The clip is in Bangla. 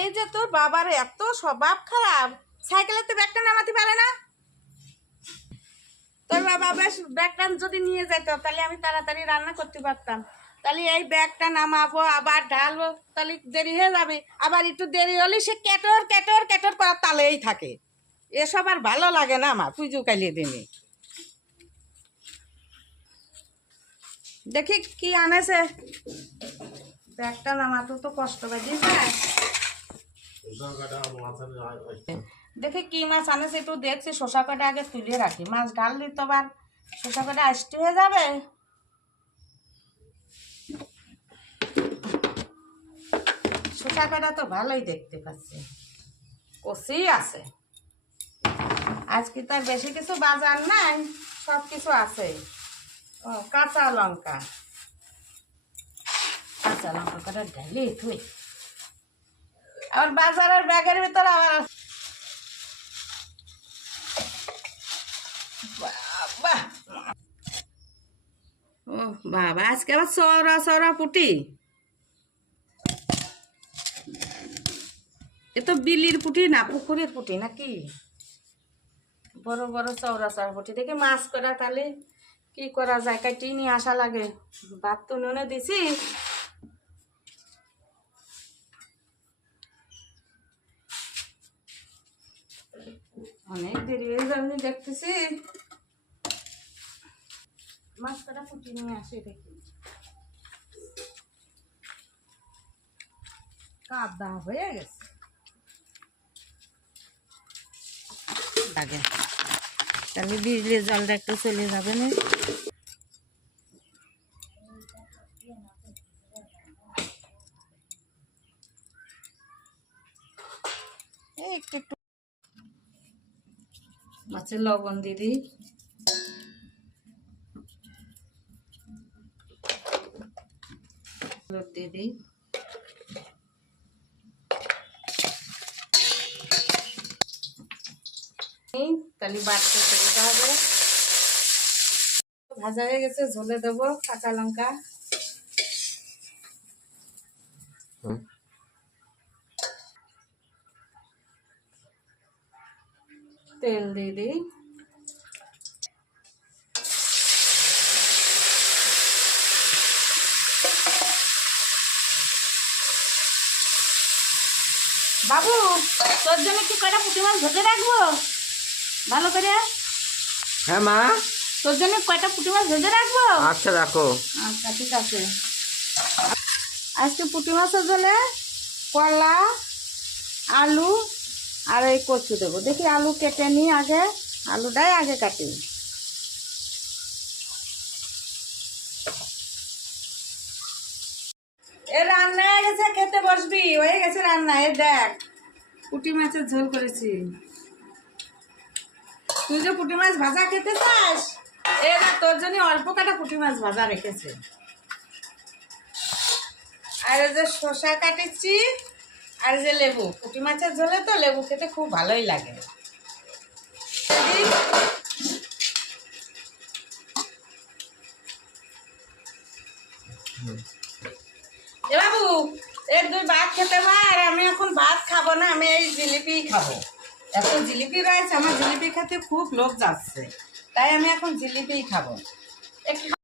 এই যে তোর বাবার এত স্বভাব খারাপ, সাইকেলেতে ব্যাগটা নামাতে পারে না। তোর বাবা বেশ ব্যাগটা যদি নিয়ে যেত তাহলে আমি তাড়াতাড়ি রান্না করতে পারতাম। তাহলে এই ব্যাগটা নামাবো আবার ঢালবো, তাহলে দেরি হয়ে যাবে। আবার একটু দেরি হলে সে কেটর কেটর কেটর করার তালেই থাকে। এসব আর ভালো লাগে না আমার পুজো কালিয়ে দিনে। দেখি কি আনেছে, ব্যাগটা নামাতে তো কষ্ট পাইছে। দেখি কি মাছ আনেছে একটু দেখছি। শসা কাটা আগে তুলে রাখি, মাছ ঢাললে তো আবার শসা কাটা আসতে হয়ে যাবে। শসা কাটা তো ভালোই দেখতে পাচ্ছি, কষি আছে। আজকে তার বেশি কিছু বাজার নাই, সব কিছু আছে। ও কাঁচা লঙ্কা, কাঁচা লঙ্কা কাটা ঢালি তুই। আবার বাজারের ব্যাগের ভিতরে আবার ও বাবা, আজকে আবার চওড়া চওড়া পুটি। এ তো বিলির পুটি না, পুকুরের পুটি নাকি? বড় বড় চওড়া চওড়া পুটি দেখে মাছ করা, তাহলে কি করা যায়, কাটি নিয়ে আসা লাগে। ভাত তো নুনে দিছি, অনেক দেরি হয়ে যাবে দেখতেছি। মাছ কটা পুটি নিয়ে আসে দেখি। কাদা হয়ে গেছে আগে, তাহলে বিজলির জলটা একটু চলে যাবে না। একটু একটু মাছের লবণ দিয়ে দিই, হলুদ দিয়ে দিই। তাহলে বাড়তে দিতে হবে। ভাজা হয়ে গেছে, ঝোলে দেবো কাঁচা লঙ্কা, তেল দিয়ে দিই। বাবু, তোর জন্য কি কয়টা পুঁটি মাছ ভেজে রাখবো ভালো করে? হ্যাঁ মা, তোর জন্য কয়টা পুঁটি মাছ ভেজে রাখবো? আচ্ছা রাখো। আচ্ছা ঠিক আছে। আজকে পুঁটি মাছের জন্য করলা, আলু আর এই কচু দেবো। দেখি আলু কেটে নিই আগে, আলুটাই আগে কাটি। এ রান্না হয়ে গেছে, খেতে বসবি। হয়ে গেছে রান্না, এ দেখ পুঁটি মাছের ঝোল করেছি। তুই যে পুঁটি মাছ ভাজা খেতে চাস, এবার তোর জন্য অল্প কাটা পুঁটি মাছ ভাজা রেখেছে। আর এই যে শসা কাটেছি, আর যে লেবু, পুঁটি মাছের ঝোলে তো লেবু খেতে খুব ভালোই লাগে। এ বাবু, এর দুই ভাত খেতে পার। আমি এখন ভাত খাবো না, আমি এই জিলিপি খাবো। এত জিলিপি রয়েছে, আমার জিলিপি খেতে খুব লোভ যাচ্ছে, তাই আমি এখন জিলিপিই খাবো। একটু